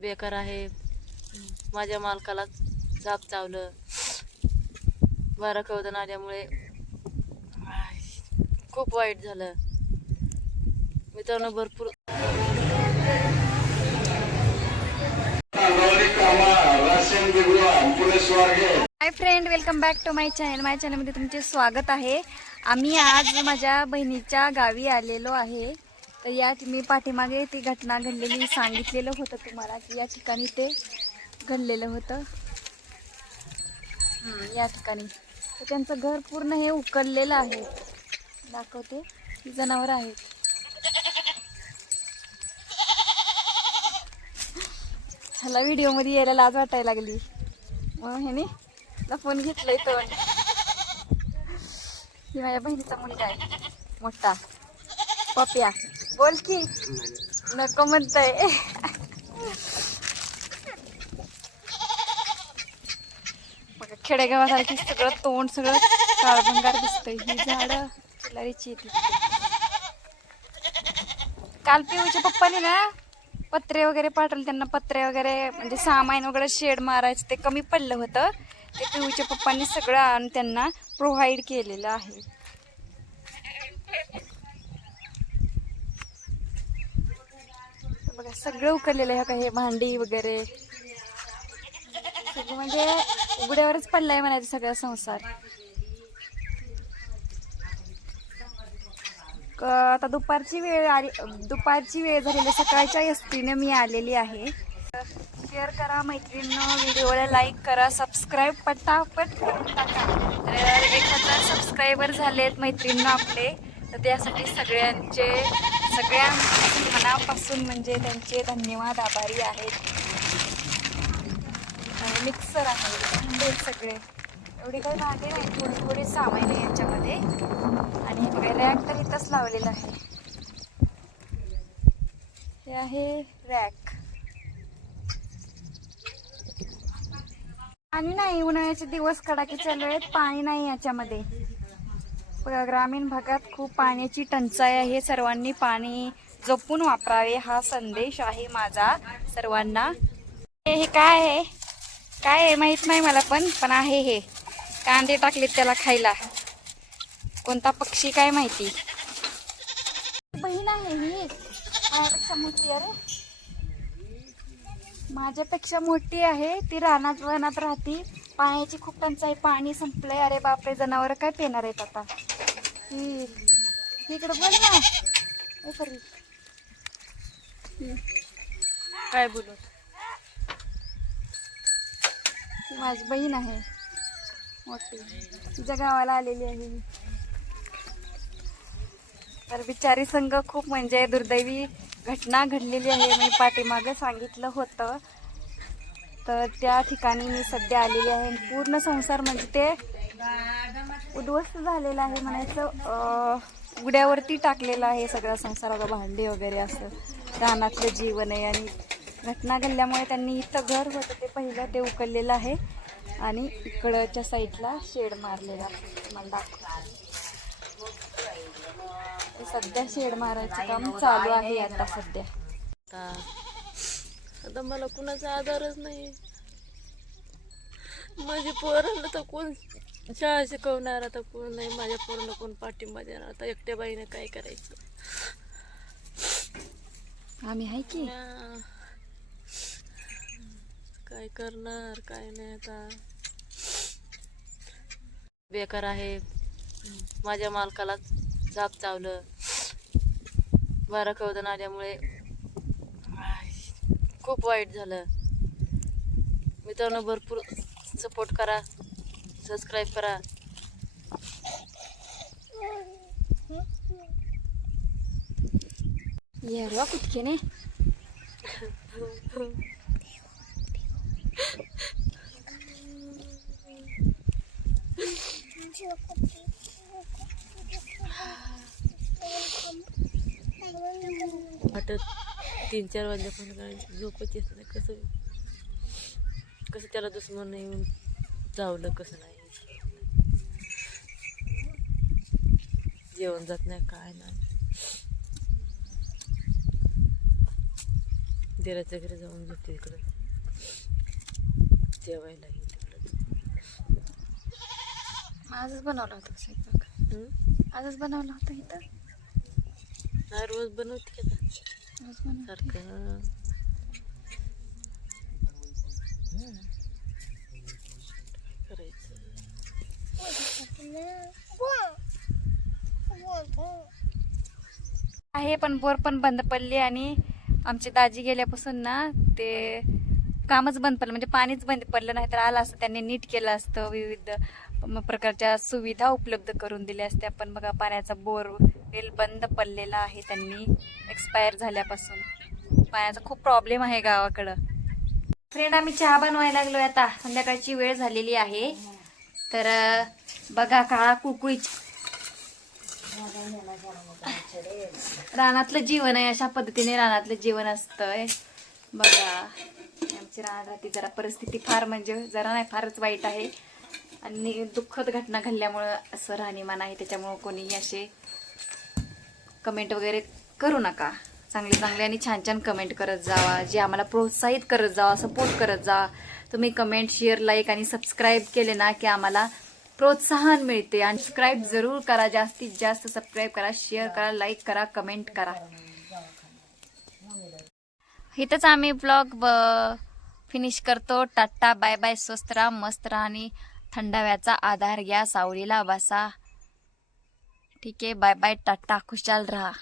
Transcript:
बेकार आहे. माझ्या मालकाला साप चावलं. वारा कवदन आल्यामुळे खूप वाईट झालं. मित्रांनो भरपूर hi friend, welcome back to my channel. माझ्या चॅनलमध्ये तुमचे स्वागत आहे. आम्ही आज माझ्या बहिणीच्या गावी आलेलो आहे. तर या मी पाठीमागे ती घटना घडलेली सांगितलेलं होतं तुम्हाला की या ठिकाणी ते घडलेलं होतं. या ठिकाणी तर त्यांचं घर पूर्ण हे उकललेलं आहे. दाखवते, ही जनावरं आहेत. ह्याला व्हिडिओमध्ये यायला लाज वाटायला लागली. मग ह्याने फोन घेतलाय तो. ही माझ्या बहिणीचा मुलगा आहे मोठा पप्या. बोल की नको म्हणतोय. मग खेडेगावासारखी सगळं तोंड सगळं काळभंगार दिसतंय. ही झाडं चिलारीची येते. काल पिऊच्या पप्पाने ना पत्रे वगैरे पाठवले. त्यांना पत्रे वगैरे म्हणजे सामान वगैरे शेड मारायचं ते कमी पडलं होतं. ते पिऊच्या पप्पांनी सगळं आणून त्यांना प्रोव्हाइड केलेलं आहे. बघा सगळं उकळलेलं आहे. हे भांडी वगैरे सगळं म्हणजे उघड्यावरच पडलाय म्हणायचं सगळा संसार. आता दुपारची वेळ झालेली. सकाळच्या एसटीने मी आलेली आहे. शेअर करा मैत्रिणींनो, व्हिडिओला लाईक करा, सबस्क्राईब पटापट करून टाका. तर 1000 सबस्क्रायबर झालेत मैत्रिणींनो आपले. तर त्यासाठी सगळ्या मनापासून म्हणजे त्यांचे धन्यवाद, आभारी आहेत. मिक्सर आहे सगळे, एवढे काही भांडे नाही, थोडे सामान आहे याच्यामध्ये. आणि हे बघा रॅक तर इथंच लावलेलं आहे. हे आहे रॅक. पाणी नाही, उन्हाळ्याचे दिवस कडाके चालू आहेत, पाणी नाही याच्यामध्ये. बघा ग्रामीण भागात खूप पाण्याची टंचाई आहे. सर्वांनी पाणी जपून वापरावे हा संदेश आहे माझा सर्वांना. हे काय आहे काय आहे माहित नाही मला, पण आहे हे. कांदे टाकलेत त्याला खायला. कोणता पक्षी काय माहिती. बहीण आहे ही माझ्यापेक्षा मोठी. अरे माझ्यापेक्षा मोठी आहे ती. वनात राहती. पाण्याची खूप टंचाई, पाणी संपलंय. अरे बापरे, जनावर काय पिणार आहेत आता. इकडे बोल ना. काय बोलू. माझी बहीण आहे मोठी, तिच्या गावाला आलेली आहे. तर बिचारी संघ खूप म्हणजे दुर्दैवी घटना घडलेली आहे. मी पाठीमागे सांगितलं होतं. तर त्या ठिकाणी मी सध्या आलेली आहे. पूर्ण संसार म्हणजे ते उद्ध्वस्त झालेला आहे म्हणायचं. उघड्यावरती टाकलेला आहे सगळा संसार. भांडी वगैरे असं रानातलं जीवन आहे. आणि घटना घडल्यामुळे त्यांनी इथं घर होतं ते पहिलं ते उकललेलं आहे. आणि इकडच्या साईडला शेड मारलेला मला दाखव. सध्या शेड मारायचं काम चालू आहे आता सध्या. आता मला कुणाचा आधारच नाही. माझ्या पोरांना तर कोण शाळा शिकवणार, आता कोण नाही. माझ्या पोरांना कोण पाठिंबा देणार. आता एकट्या बाईने काय करायचं. आम्ही आहे की काय करणार काय नाही. आता बेकार आहे. माझ्या मालकाला साप चावलं. वारा कवदन आल्यामुळे खूप वाईट झालं. मित्रांनो भरपूर सपोर्ट करा, सबस्क्राईब करा. यार कुठके ने वाटत 3-4 वाजल्या पण काय झोपच येत नाही. कसं त्याला दुश्मन येऊन चावलं कसं नाही. जेवण जात नाही काय नाही. दिराच्या घरी जाऊन जाते इकडे जेवायला तिकडे. आजच बनवला होता स्वयंपाक. आजच बनवला होता इथं. हा रोज बनवते का रोज बनवते. सारखं. करायचं आहे पण बोर पण बंद पडली आणि आमचे दाजी गेल्यापासून ना ते कामच बंद पडलं, म्हणजे पाणीच बंद पडलं. नाही तर आलं असतं, त्यांनी नीट केलं असतं, विविध प्रकारच्या सुविधा उपलब्ध करून दिल्या असत्या. पण बघा पाण्याचा बोरवेल बंद पडलेला आहे, त्यांनी एक्सपायर झाल्यापासून. पाण्याचा खूप प्रॉब्लेम आहे गावाकडं. फ्रेंड आम्ही चहा बनवायला लागलोय आता. संध्याकाळची वेळ झालेली आहे. तर बघा काळा कुकुळीच रानातलं जीवन आहे. अशा पद्धतीने रानातलं जीवन असतंय. बघा आमची रानात जरा परिस्थिती फार म्हणजे जरा नाही फारच वाईट आहे आणि दुःखद घटना घडल्यामुळं असं राहणीमान आहे. त्याच्यामुळं कोणी असे कमेंट वगैरे करू नका. चांगले चांगले आणि छान छान कमेंट करत जावा, जे आम्हाला प्रोत्साहित करत जावा, सपोर्ट करत जा. तुम्ही कमेंट, शेअर, लाईक आणि सबस्क्राईब केले ना की आम्हाला प्रोत्साहन मिळते. आणि सबस्क्राईब जरूर करा, जास्तीत जास्त सबस्क्राईब करा, शेअर करा, लाईक करा, कमेंट करा. इथंच आम्ही ब्लॉग फिनिश करतो. Tata bye bye. स्वस्त राहा, मस्त राहा आणि थंडाव्याचा आधार घ्या, सावलीला बसा. ठीक आहे, बाय बाय, टाटा, खुशाल राहा.